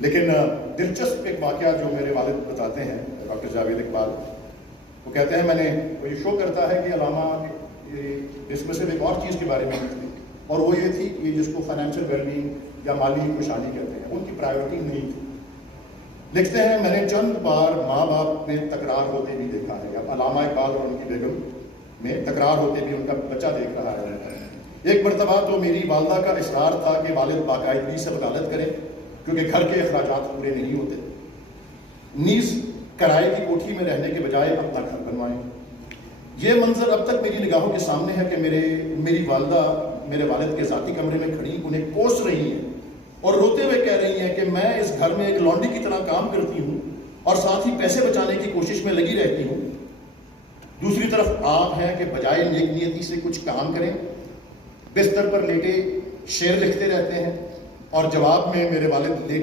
لیکن دلچسپ ایک واقعہ جو میرے والد بتاتے ہیں ڈاکٹر جاوید اقبال، وہ کہتے ہیں وہ یہ شو کرتا ہے کہ علامہ اس میں صرف ایک اور چیز کے بارے میں تھی، اور وہ یہ تھی کہ جس کو فائنینشیل ویل بینگ یا مالی خوشحالی کہتے ہیں، ان کی پرائیورٹی نہیں تھی۔ لکھتے ہیں میں نے چند بار ماں باپ میں تکرار ہوتے بھی دیکھا ہے، اب علامہ اقبال اور ان کی بیگم میں تکرار ہوتے بھی ان کا بچہ دیکھ رہا ہے۔ ایک مرتبہ تو میری والدہ کا اصرار تھا کہ والد باقاعدگی سے وکالت کریں کیونکہ گھر کے اخراجات پورے نہیں ہوتے، نیز کرائے کی کوٹھی میں رہنے کے بجائے اپنا گھر بنوائیں۔ یہ منظر اب تک میری نگاہوں کے سامنے ہے کہ میری والدہ میرے والد کے ذاتی کمرے میں کھڑی انہیں کوس رہی ہیں اور روتے ہوئے کہہ رہی ہیں کہ میں اس گھر میں ایک لانڈی کی طرح کام کرتی ہوں اور ساتھ ہی پیسے بچانے کی کوشش میں لگی رہتی ہوں۔ دوسری طرف آپ ہیں کہ بجائے نیک نیتی سے کچھ کام کریں، بستر پر لیٹے شعر لکھتے رہتے ہیں، اور جواب میں میرے والد لیٹے